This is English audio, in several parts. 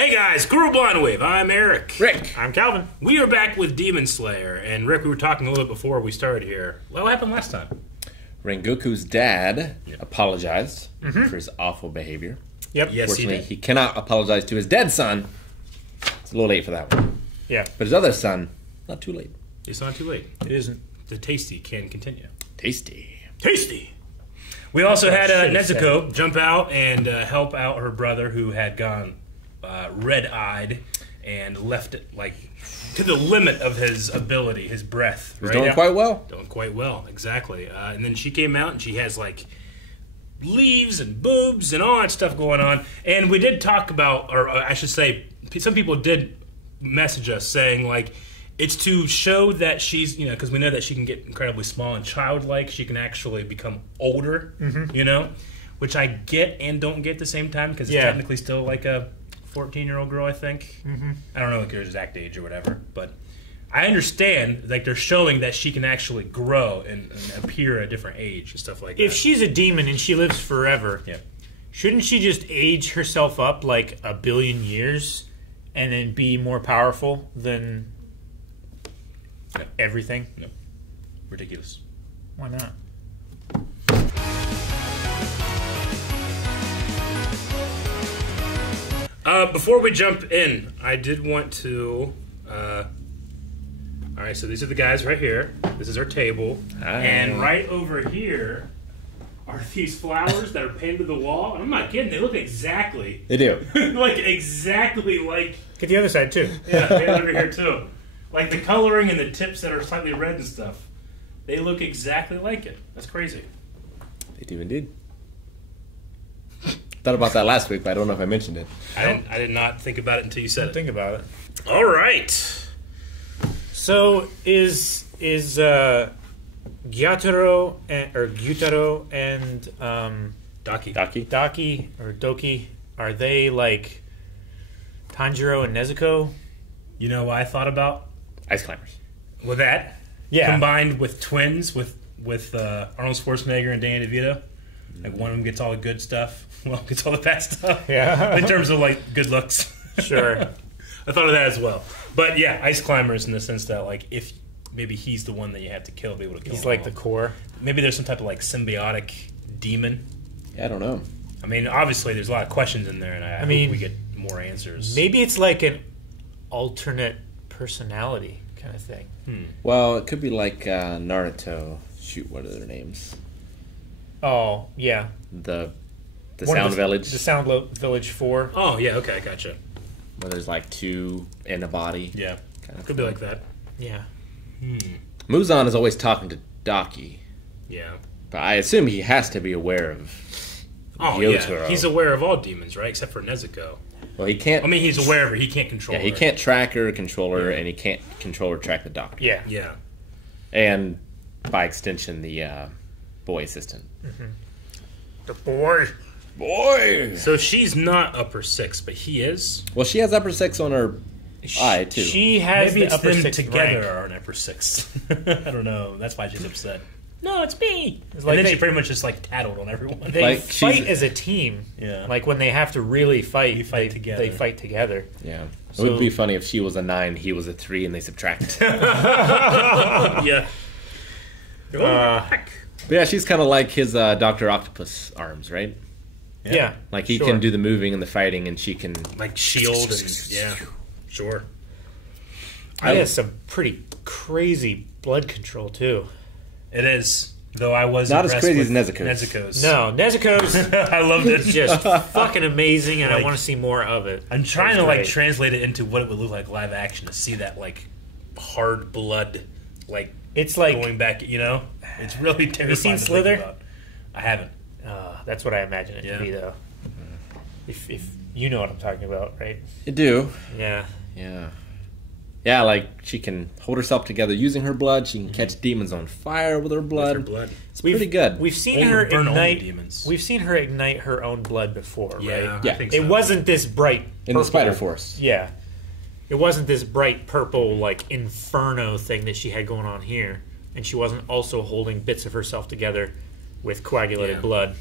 Hey guys, Guru Blind Wave. I'm Eric. Rick. I'm Calvin. We are back with Demon Slayer, and Rick, we were talking a little bit before we started here. What happened last time? Rengoku's dad apologized for his awful behavior. Yep. Yes, he Fortunately, did. he cannot apologize to his dead son. It's a little late for that one. Yeah. But his other son, not too late. It's not too late. It isn't. The tasty can continue. Tasty. Tasty. We also had should've Nezuko jump out and help out her brother who had gone red-eyed and left it like to the limit of his ability, his breath. He's right? doing quite well. Doing quite well, exactly. And then she came out and she has like leaves and boobs and all that stuff going on. And we did talk about, or I should say, some people did message us saying like it's to show that she's, you know, because we know that she can get incredibly small and childlike. She can actually become older, you know, which I get and don't get at the same time because it's technically still like a 14-year-old girl, I think. I don't know like her exact age or whatever, but I understand like they're showing that she can actually grow and appear at a different age and stuff like that. If she's a demon and she lives forever, shouldn't she just age herself up like a billion years and then be more powerful than everything? No. Ridiculous. Why not? Before we jump in, I did want to. All right, so these are the guys right here. This is our table, and right over here are these flowers that are pinned to the wall. And I'm not kidding; they look exactly They do. like exactly like Get the other side too. they look over here too. Like the coloring and the tips that are slightly red and stuff, they look exactly like it. That's crazy. They do indeed. Thought about that last week, but I don't know if I mentioned it. I did not think about it until you said it. Think about it. All right. So is Gyataro or Gyutaro and Daki. Daki or Doki, are they like Tanjiro and Nezuko? You know what I thought about? Ice climbers. With that, combined with twins with Arnold Schwarzenegger and Danny DeVito, like one of them gets all the good stuff, one gets all the bad stuff. Yeah. In terms of like good looks. Sure. I thought of that as well. But yeah, ice climbers in the sense that like if maybe he's the one that you have to kill, be able to kill. He's them like all. the core. Maybe there's some type of like symbiotic demon. Yeah, I don't know. I mean, obviously there's a lot of questions in there, and I mean, hope we get more answers. Maybe it's like an alternate personality kind of thing. Well, it could be like Naruto. Shoot, what are their names? Oh, yeah. The One of Sound Village. The Sound Village 4. Oh yeah, okay, I gotcha. Where there's like two in a body. Yeah, Kind of could be like that. Yeah. Muzan is always talking to Daki, Yeah. but I assume he has to be aware of Oh Gyotaro. yeah, he's aware of all demons, right? Except for Nezuko. Well, he can't. I mean, he's aware of her. He can't control yeah, her. he can't track her, control her, and he can't control or track the doctor. Yeah. Yeah. And by extension, the boy assistant. The boy. Boy. So she's not upper six, but he is. Well, she has upper six on her eye too. She has Maybe the it's upper them six together rank. are an upper six. I don't know. That's why she's upset. No, it's me. It's And like then they- she pretty much just like tattled on everyone. They Like, fight she's- as a team. Yeah. Like when they have to really fight, You fight they, together. They fight together. Yeah. It So- would be funny if she was a 9, he was a 3, and they subtracted. Yeah. But yeah, she's kind of like his Dr. Octopus arms, right? Yeah. Like he sure. can do the moving and the fighting, and she can. Like shield and yeah, sure. He has some pretty crazy blood control too. It is. Though I was Not as impressed crazy as with Nezuko's. Nezuko's. No, Nezuko's I loved it. just fucking amazing, and I Like- want to see more of it. I'm trying to That's like great. translate it into what it would look like live action to see that like hard blood, like It's like going back. You know, it's really terrifying. seen to think Slither? about. I haven't. that's what I imagine it Yeah. to be, though. If you know what I'm talking about, right? You do. Yeah. Yeah. Yeah, like she can hold herself together using her blood. She can catch demons on fire with her blood. With her blood. It's pretty good. We've seen Only her burn only ignite. demons. We've seen her ignite her own blood before, Yeah, right? Yeah. I think It so. wasn't this bright In purple, the Spider Force. Yeah. It wasn't this bright purple like inferno thing that she had going on here, and she wasn't also holding bits of herself together with coagulated Yeah. blood.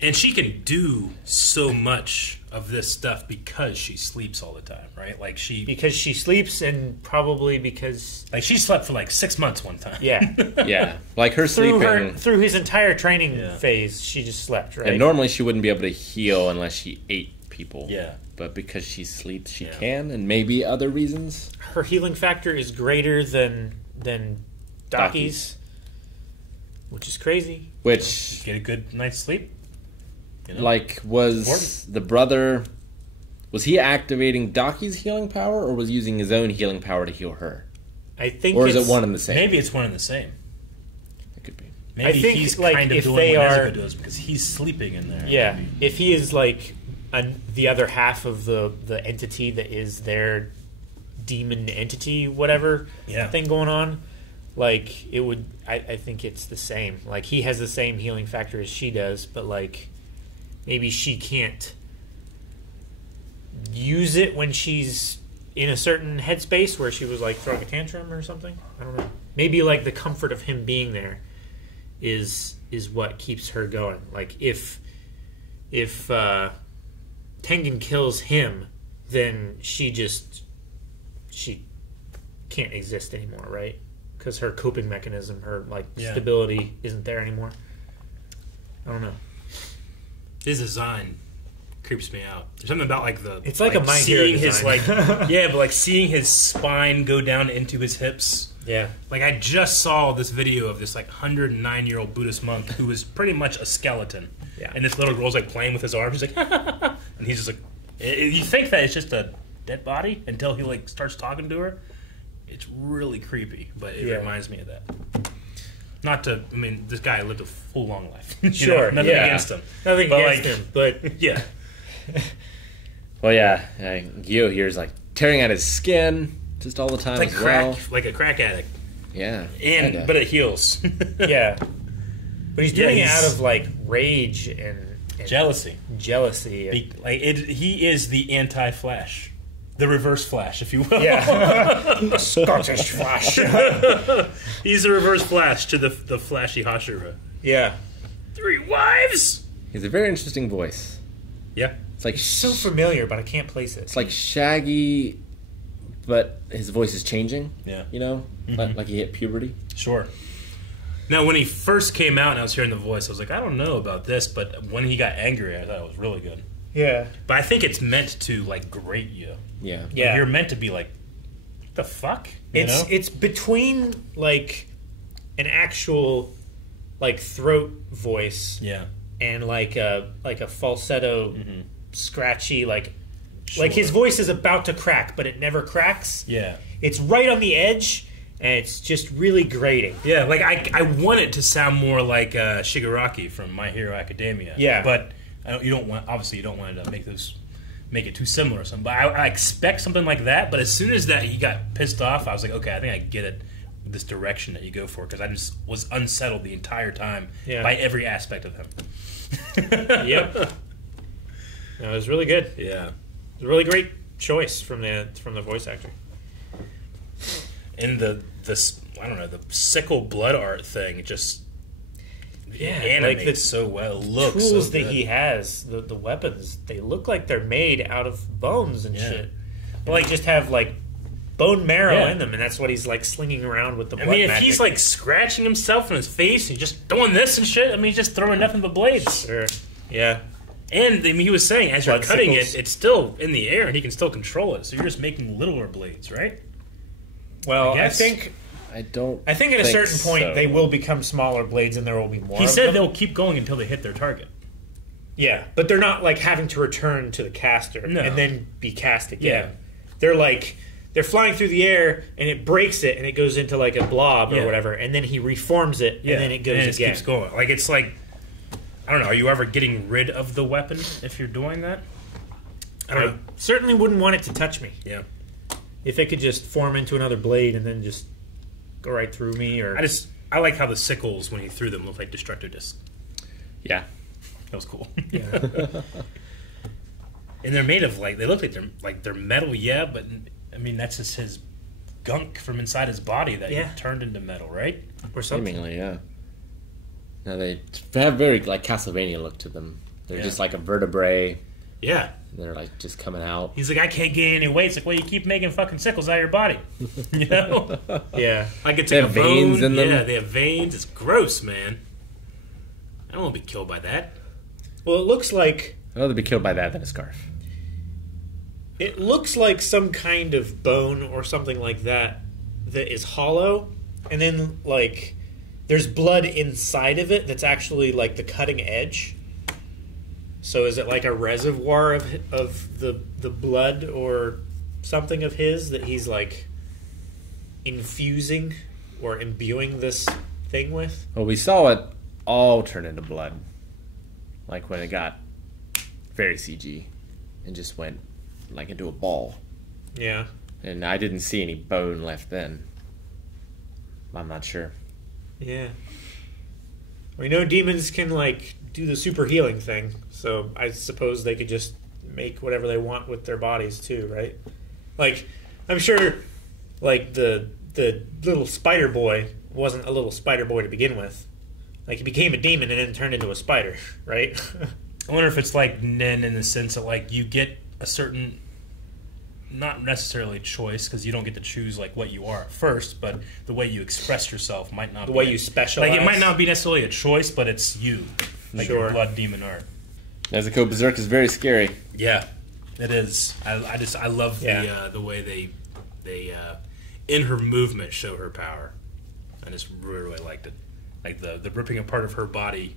And she can do so much of this stuff because she sleeps all the time, right? Like Because she sleeps, and probably because she slept for like 6 months one time. yeah, Yeah, like her sleeping. through his entire training phase, she just slept, right? And normally she wouldn't be able to heal unless she ate people. Yeah. But because she sleeps, she can, and maybe other reasons. Her healing factor is greater than Daki's, which is crazy. Which, Get a good night's sleep. You know? like, was the brother... Was he activating Daki's healing power, or was using his own healing power to heal her? I think, Or is it one and the same? Maybe it's one and the same. It could be. Maybe I think, he's like, kind of if doing they what are- Nezuko does because he's sleeping in there. Yeah, maybe. if he is like the other half of the entity that is their demon entity, whatever thing going on, like it would. I think it's the same. Like he has the same healing factor as she does, but like maybe she can't use it when she's in a certain headspace where she was like throwing a tantrum or something. I don't know. Maybe like the comfort of him being there is what keeps her going. Like if Tengen kills him, then she can't exist anymore, right? Because her coping mechanism, her stability isn't there anymore. I don't know. His design creeps me out. There's something about like the It's like a My Hero seeing his design. but like seeing his spine go down into his hips. Yeah. Like I just saw this video of this like 109-year-old Buddhist monk who is pretty much a skeleton. Yeah. And this little girl's like playing with his arms. He's like, and he's just like, you think that it's just a dead body until he like starts talking to her. It's really creepy, but it reminds me of that. Not to, I mean, this guy lived a full long life. Sure, nothing against him. Nothing But, against like, him, but Yeah. Well, yeah, Gyo here is like tearing at his skin just all the time Like as well. crack, like a crack addict. Yeah. But it heals. yeah. But he's doing it he's- out of like rage and Jealousy. jealousy. He is the anti-Flash. The reverse Flash, if you will. Yeah. Scottish Flash. He's the reverse Flash to the flashy Hashira. Yeah. 3 wives! He's a very interesting voice. Yeah. It's like So familiar, but I can't place it. it's like Shaggy, but his voice is changing. Yeah. You know, like he hit puberty. Sure. Now, when he first came out and I was hearing the voice, I was like, I don't know about this, but when he got angry, I thought it was really good. Yeah. But I think it's meant to, like, grate you. Yeah. Like, Yeah. you're meant to be like, what the fuck? You know? It's between like an actual like throat voice Yeah. and like a falsetto scratchy like Sure. his voice is about to crack but it never cracks. Yeah. It's right on the edge and it's just really grating. Yeah, like I want it to sound more like Shigaraki from My Hero Academia. Yeah. But you don't want to make it too similar or something. But I expect something like that. But as soon as that he got pissed off, I was like, okay, I think I get it. This direction that you go for, because I just was unsettled the entire time by every aspect of him. Yep. No, it was really good. It Yeah. was a really great choice from the voice actor. And the I don't know, the sickle blood art thing just animates like the so well. It looks tools so that good. he has, the weapons, they look like they're made out of bones and shit. But like just have like bone marrow in them, and that's what he's like slinging around with the blood I mean, if magic. he's like scratching himself in his face and just doing this and shit, I mean, he's just throwing nothing but blades. Sure. Yeah. And I mean, he was saying, as you're Blood cutting sickles. it's still in the air and he can still control it. So you're just making littler blades, right? Well, I guess. think I don't. at a certain point so. they will become smaller blades, and there will be more. He of said them. they'll keep going until they hit their target. Yeah, but they're not like having to return to the caster No. and then be cast again. Yeah. They're like they're flying through the air and it breaks it and it goes into like a blob Yeah. or whatever, and then he reforms it and then it goes and again. keeps going. Like it's like, I don't know. Are you ever getting rid of the weapon if you're doing that? I don't know. Certainly wouldn't want it to touch me. Yeah. If it could just form into another blade and then just go right through me, or I like how the sickles when he threw them looked like destructor discs. Yeah. That was cool. yeah. And they're made of they look like they're metal, but I mean that's just his gunk from inside his body that he turned into metal, right? or something. Seemingly, yeah. Now they have very like Castlevania look to them. They're just like a vertebrae. Yeah. They're like just coming out. He's like, I can't gain any weight. It's like, well, you keep making fucking sickles out of your body. You know? Yeah. Like it's They like have a bone. veins in them? Yeah, they have veins. It's gross, man. I don't want to be killed by that. Well, it looks like I'd rather be killed by that than a scarf. some kind of bone or something like that is hollow, and then like there's blood inside of it that's actually like the cutting edge. So is it like a reservoir of the blood or something of his that he's like infusing or imbuing this thing with? Well, we saw it all turn into blood. Like when it got very CG and just went like into a ball. Yeah. And I didn't see any bone left then. I'm not sure. Yeah. We know demons can like do the super healing thing, so I suppose they could just make whatever they want with their bodies too, right? Like, I'm sure, like the little spider boy wasn't a little spider boy to begin with. Like he became a demon and then turned into a spider, right? I wonder if it's like Nen in the sense that like you get a certain, not necessarily choice because you don't get to choose like what you are at first, but the way you express yourself might not. The be way you specialize. Like it might not be necessarily a choice, but it's you, like your Sure. blood demon art. Nezuko Berserk is very scary. Yeah, it is. I love the way they in her movement show her power. I just really liked it, like the ripping apart of her body,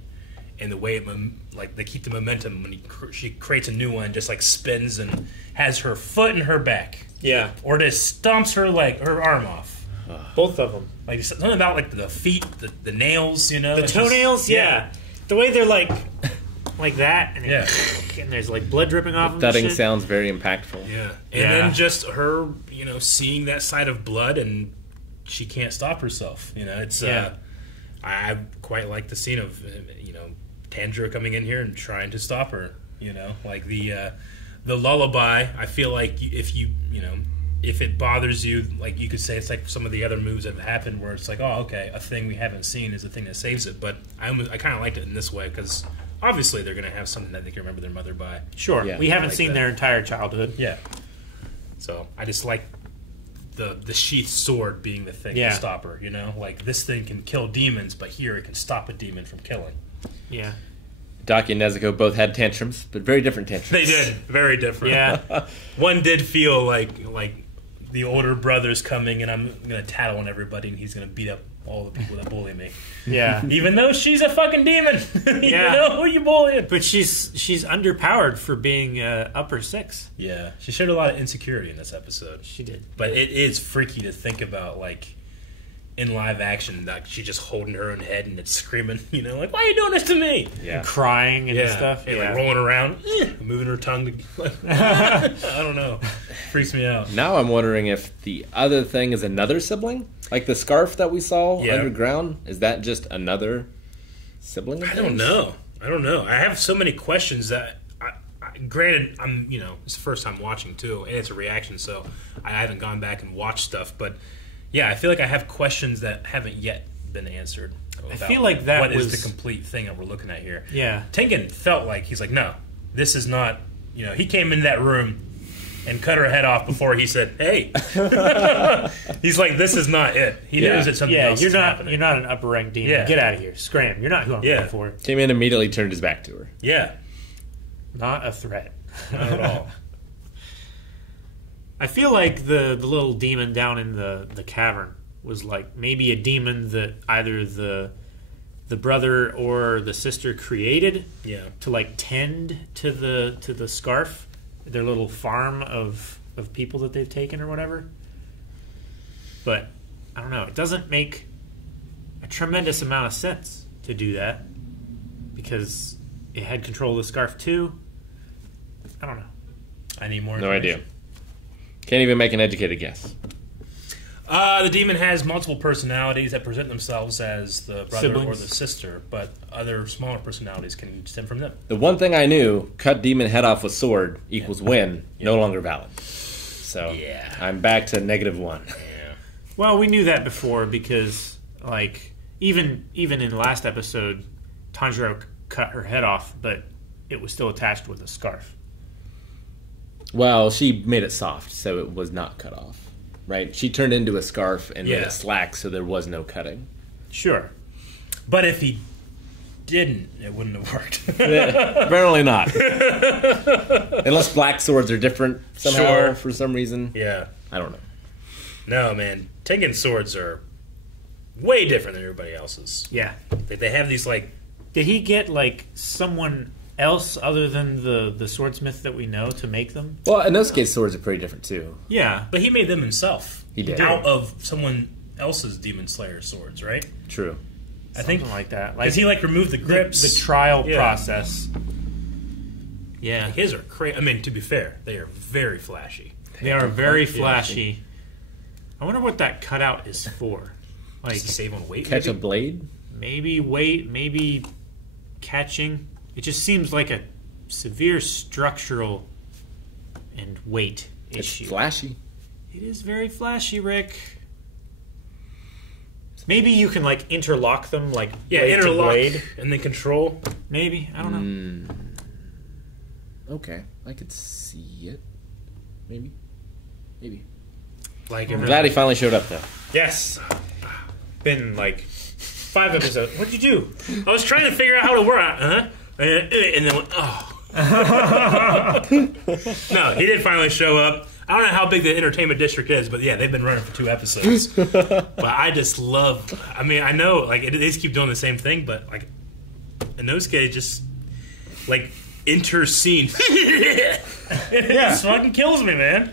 and the way it like they keep the momentum when she creates a new one, just like spins and has her foot in her back, Yeah. or just stomps her arm off. Both of them. Like something about like the feet, the nails, you know, The it's just- toenails, yeah. The way they're like that, and, Yeah. and there's like blood dripping off them. Thudding and shit. sounds very impactful. Yeah, and Yeah. then just her, seeing that side of blood, and she can't stop herself. It's Yeah. I quite like the scene of Tanjiro coming in here and trying to stop her. Like the lullaby. I feel like if it bothers you, like you could say it's like some of the other moves that have happened where it's like, oh, okay, a thing we haven't seen is the thing that saves it. But I kind of liked it in this way because obviously they're going to have something that they can remember their mother by. Sure. Yeah. We haven't Like seen that. their entire childhood. Yeah. So I just like the sheath sword being the thing Yeah. to stop her. Like this thing can kill demons, but here it can stop a demon from killing. Yeah. Daki and Nezuko both had tantrums, but very different tantrums. They did very different. Yeah. One did feel like the older brother's coming, and I'm gonna tattle on everybody, and he's gonna beat up all the people that bully me, Yeah. even though she's a fucking demon. Yeah. Who you bullying? But she's underpowered for being upper 6. Yeah, she showed a lot of insecurity in this episode. She did. But it is freaky to think about, like, in live action, like, she just holding her own head and it's screaming, like, why are you doing this to me? Yeah. Crying and Yeah. stuff. And, Yeah. like, rolling around, moving her tongue. I don't know. Freaks me out. Now I'm wondering if the other thing is another sibling? Like the scarf that we saw Yeah. underground? Is that just another sibling? of I don't theirs? know. I have so many questions that, granted, I'm, it's the first time watching, too, and it's a reaction, so I haven't gone back and watched stuff, but, yeah, I feel like I have questions that haven't yet been answered. I feel like that what is was- the complete thing that we're looking at here. Yeah. Tengen felt like, he's like, no, this is not, he came in that room and cut her head off before he said, hey. He's like, this is not it. He knows that something Yeah, else you're is not happening. you're not an upper rank demon. Yeah. Get out of here. Scram. You're not who I'm Yeah. looking for. Came in immediately, turned his back to her. Yeah, Not a threat. not at all. I feel like the little demon down in the cavern was like maybe a demon that either the brother or the sister created Yeah. to like tend to the scarf, their little farm of people that they've taken or whatever. But I don't know. It doesn't make a tremendous amount of sense to do that because it had control of the scarf too. I don't know. I need more No information. idea. Can't even make an educated guess. The demon has multiple personalities that present themselves as the brother or Siblings. the sister, but other smaller personalities can stem from them. The one thing I knew, cut demon head off with sword equals win, no longer valid. So Yeah. I'm back to -1. Yeah. Well, we knew that before because, like, even in the last episode, Tanjiro cut her head off, but it was still attached with a scarf. Well, she made it soft, so it was not cut off. Right? She turned into a scarf and made Yeah. it slack, so there was no cutting. Sure. But if he didn't, it wouldn't have worked. Apparently not. Unless black swords are different somehow Sure. for some reason. Yeah. I don't know. No, man. Tengen swords are way different than everybody else's. Yeah. They have these, like... Did he get like someone else other than the swordsmith that we know to make them? Well, Inosuke's swords are pretty different too. Yeah. But he made them himself. He did. Out of someone else's Demon Slayer swords, right? True. I think... Something like that. Because he, like, removed the grips. The trial Yeah. process. Yeah. His are crazy. I mean, to be fair, they are very flashy. They are very flashy. I wonder what that cutout is for. Like, Does he save on weight? Catch a maybe? blade? maybe weight, maybe catching. It just seems like a severe structural and weight It's issue. flashy. It is very flashy, Rick. Maybe you can like interlock them, like Yeah, blade to interlock blade. and then control. Maybe, I don't know. Okay, I could see it. Maybe. Like, I'm glad he finally showed up, though. Yes. Been like 5 episodes. What'd you do? I was trying to figure out how to work. And then went, oh. No, he did finally show up. I don't know how big the entertainment district is, but yeah, they've been running for 2 episodes. But I just love. I mean, I know like they just keep doing the same thing, but like Inosuke just like enters scene. It just fucking kills me, man.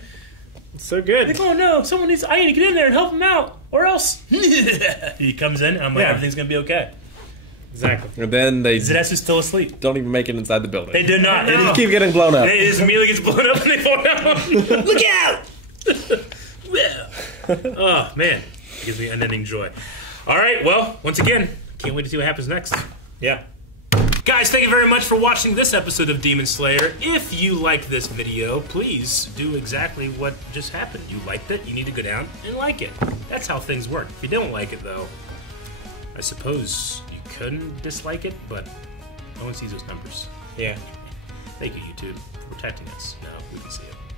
It's so good. Like, oh no, someone needs. I need to get in there and help him out, or else he comes in. And I'm like, Yeah. everything's gonna be okay. Exactly. And then they Zetsu's still asleep. don't even make it inside the building. They did not. They They just just keep getting blown up. It just immediately gets blown up and they fall down. Look out! Oh, man. It gives me unending joy. All right, well, once again, can't wait to see what happens next. Yeah. Guys, thank you very much for watching this episode of Demon Slayer. If you liked this video, please do exactly what just happened. You liked it, you need to go down and like it. That's how things work. If you don't like it, though, I suppose you couldn't dislike it, but no one sees those numbers. Yeah. Thank you, YouTube, for protecting us. Now we can see it.